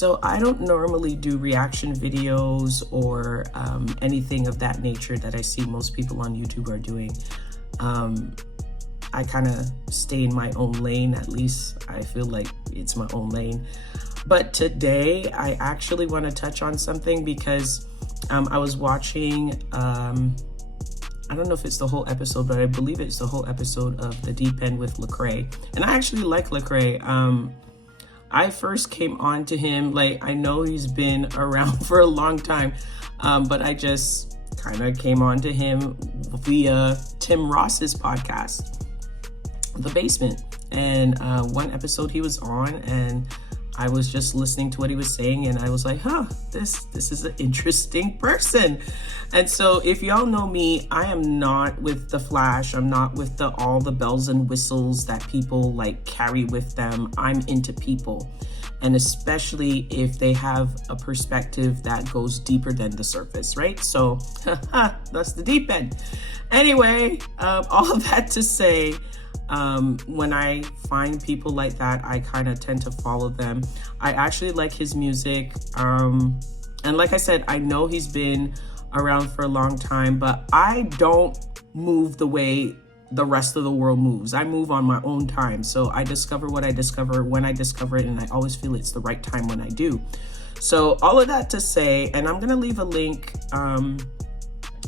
So I don't normally do reaction videos or anything of that nature that I see most people on YouTube are doing. I kind of stay in my own lane. At least I feel like it's my own lane. But today I actually want to touch on something because I was watching, I don't know if it's the whole episode, but I believe it's the whole episode of The Deep End with Lacrae. And I actually like Lacrae. I first came on to him, like, I know he's been around for a long time, but I just kind of came on to him via Tim Ross's podcast, The Basement. And one episode he was on, and I was just listening to what he was saying, and I was like, this is an interesting person. And so if y'all know me, I am not with the flash. I'm not with all the bells and whistles that people like carry with them. I'm into people, and especially if they have a perspective that goes deeper than the surface, right? So that's the deep end. Anyway, all of that to say, when I find people like that, I kind of tend to follow them. I actually like his music. And like I said, I know he's been around for a long time, but I don't move the way the rest of the world moves. I move on my own time. So I discover what I discover when I discover it, and I always feel it's the right time when I do. So all of that to say, and I'm going to leave a link,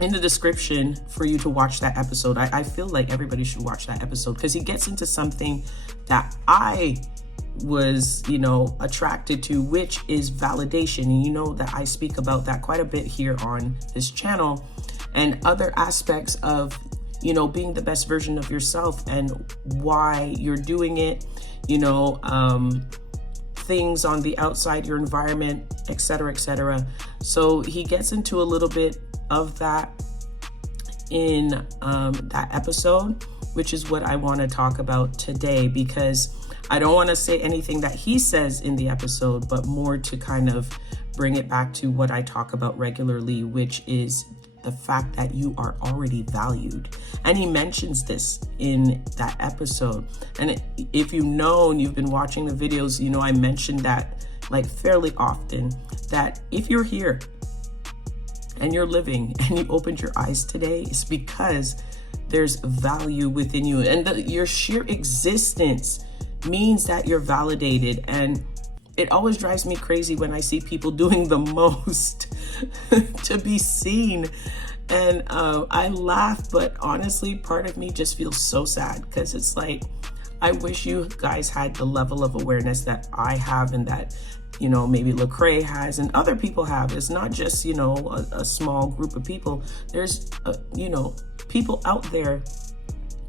in the description for you to watch that episode. I feel like everybody should watch that episode because he gets into something that I was, attracted to, which is validation. And you know that I speak about that quite a bit here on this channel, and other aspects of, being the best version of yourself and why you're doing it, things on the outside, your environment, etc., etc. So he gets into a little bit of that in that episode, which is what I want to talk about today, because I don't want to say anything that he says in the episode, but more to kind of bring it back to what I talk about regularly, which is the fact that you are already valued. And he mentions this in that episode. And if you've been watching the videos, I mentioned that like fairly often, that if you're here and you're living and you opened your eyes today, it's because there's value within you, and your sheer existence means that you're validated. And it always drives me crazy when I see people doing the most to be seen. And I laugh, but honestly, part of me just feels so sad, because it's like, I wish you guys had the level of awareness that I have, and that maybe Lacrae has and other people have. It's not just, a small group of people. There's, people out there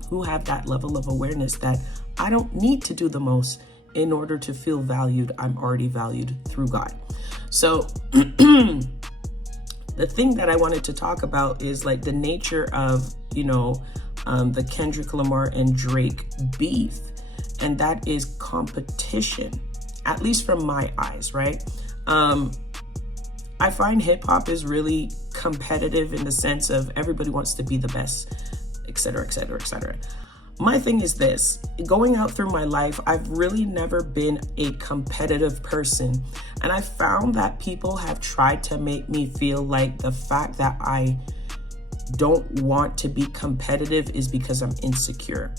who have that level of awareness that I don't need to do the most in order to feel valued. I'm already valued through God. So the thing that I wanted to talk about is like the nature of, the Kendrick Lamar and Drake beef. And that is competition, at least from my eyes, right? I find hip hop is really competitive in the sense of everybody wants to be the best, et cetera, et cetera, et cetera. My thing is this: going out through my life, I've really never been a competitive person. And I found that people have tried to make me feel like the fact that I don't want to be competitive is because I'm insecure.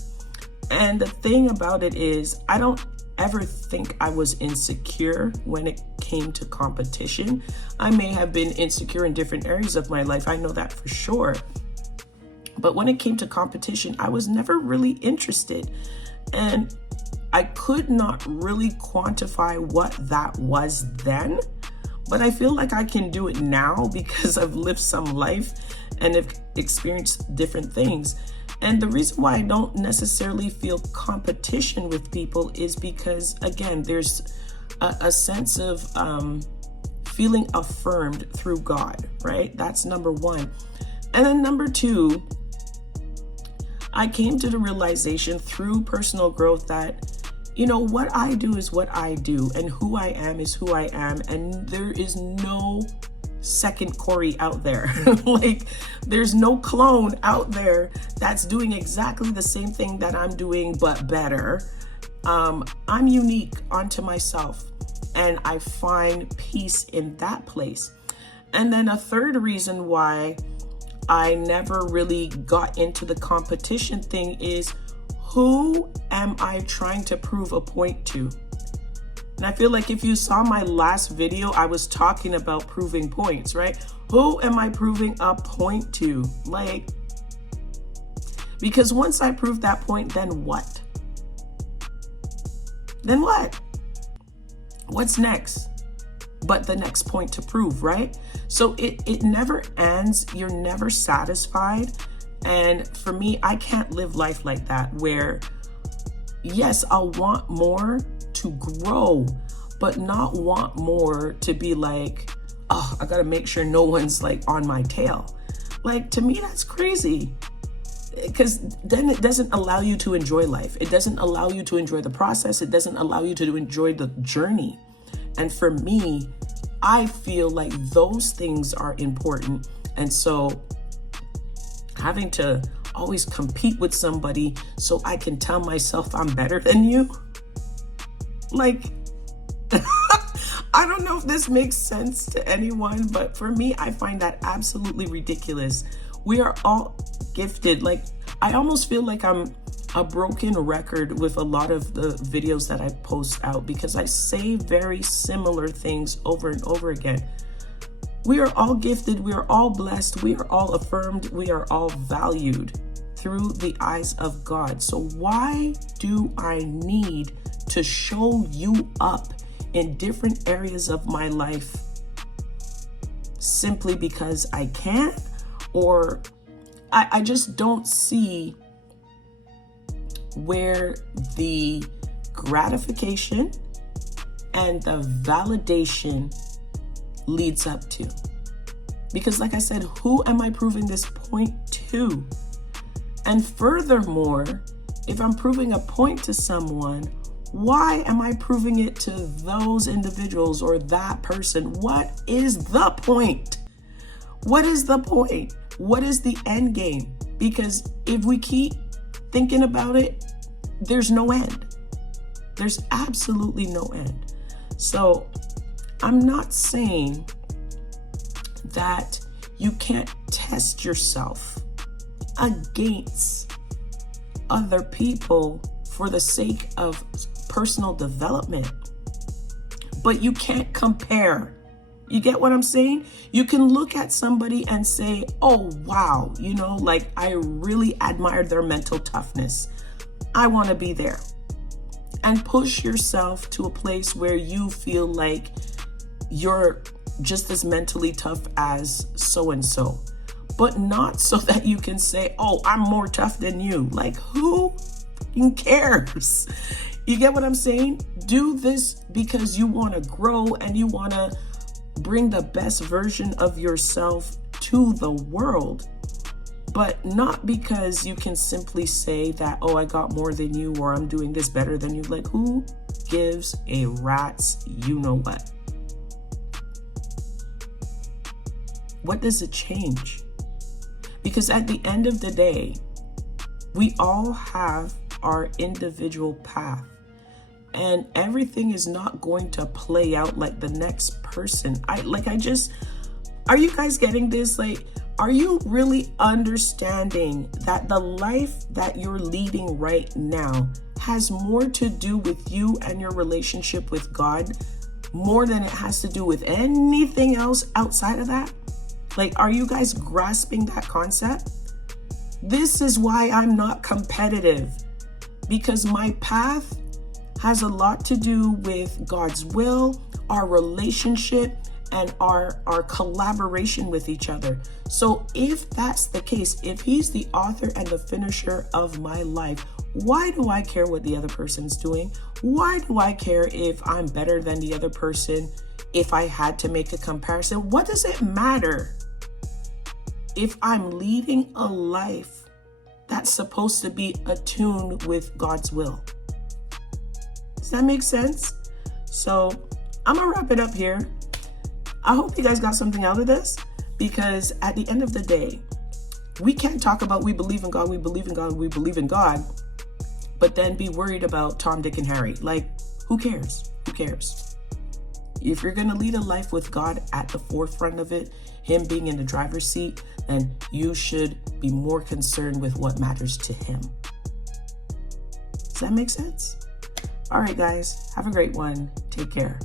And the thing about it is, I don't ever think I was insecure when it came to competition. I may have been insecure in different areas of my life. I know that for sure. But when it came to competition, I was never really interested. And I could not really quantify what that was then, but I feel like I can do it now because I've lived some life and have experienced different things. And the reason why I don't necessarily feel competition with people is because, again, there's a sense of feeling affirmed through God, right? That's number one. And then number two, I came to the realization through personal growth that, what I do is what I do, and who I am is who I am, and there is no second Corey out there. Like, there's no clone out there that's doing exactly the same thing that I'm doing, but better. I'm unique unto myself. and I find peace in that place. And then a third reason why I never really got into the competition thing is, who am I trying to prove a point to? And I feel like if you saw my last video, I was talking about proving points, right? Who am I proving a point to? Like, because once I prove that point, then what? Then what? What's next? But the next point to prove, right? So it never ends. You're never satisfied. And for me, I can't live life like that, where yes, I'll want more to grow, but not want more to be like, oh, I gotta make sure no one's like on my tail. Like, to me, that's crazy. Because then it doesn't allow you to enjoy life. It doesn't allow you to enjoy the process. It doesn't allow you to enjoy the journey. And for me, I feel like those things are important. And so having to always compete with somebody so I can tell myself I'm better than you, like, I don't know if this makes sense to anyone, but for me, I find that absolutely ridiculous. We are all gifted. Like, I almost feel like I'm a broken record with a lot of the videos that I post out, because I say very similar things over and over again. We are all gifted. We are all blessed. We are all affirmed. We are all valued through the eyes of God. So why do I need to show you up in different areas of my life simply because I can? Or I just don't see where the gratification and the validation leads up to. Because like I said, who am I proving this point to? And furthermore, if I'm proving a point to someone, why am I proving it to those individuals or that person? What is the point? What is the point? What is the end game? Because if we keep thinking about it, there's no end. There's absolutely no end. So I'm not saying that you can't test yourself against other people for the sake of personal development, but you can't compare. You get what I'm saying? You can look at somebody and say, oh, wow, you know, like, I really admire their mental toughness. I want to be there. And push yourself to a place where you feel like you're just as mentally tough as so-and-so, but not so that you can say, oh, I'm more tough than you. Like, who fucking cares? You get what I'm saying? Do this because you want to grow and you want to bring the best version of yourself to the world, but not because you can simply say that, oh, I got more than you, or I'm doing this better than you. Like, who gives a rat's you know what? What does it change? Because at the end of the day, we all have our individual path. And everything is not going to play out like the next person. Are you guys getting this? Like, are you really understanding that the life that you're leading right now has more to do with you and your relationship with God more than it has to do with anything else outside of that? Like, are you guys grasping that concept? This is why I'm not competitive, because my path has a lot to do with God's will, our relationship, and our collaboration with each other. So if that's the case, if he's the author and the finisher of my life, why do I care what the other person's doing? Why do I care if I'm better than the other person? If I had to make a comparison, what does it matter if I'm leading a life that's supposed to be attuned with God's will? Does that make sense? So I'm gonna wrap it up here. I hope you guys got something out of this, because at the end of the day, we can't talk about we believe in God, we believe in God, we believe in God, but then be worried about Tom, Dick, and Harry. Like, who cares? Who cares? If you're going to lead a life with God at the forefront of it, him being in the driver's seat, then you should be more concerned with what matters to him. Does that make sense? All right, guys, have a great one. Take care.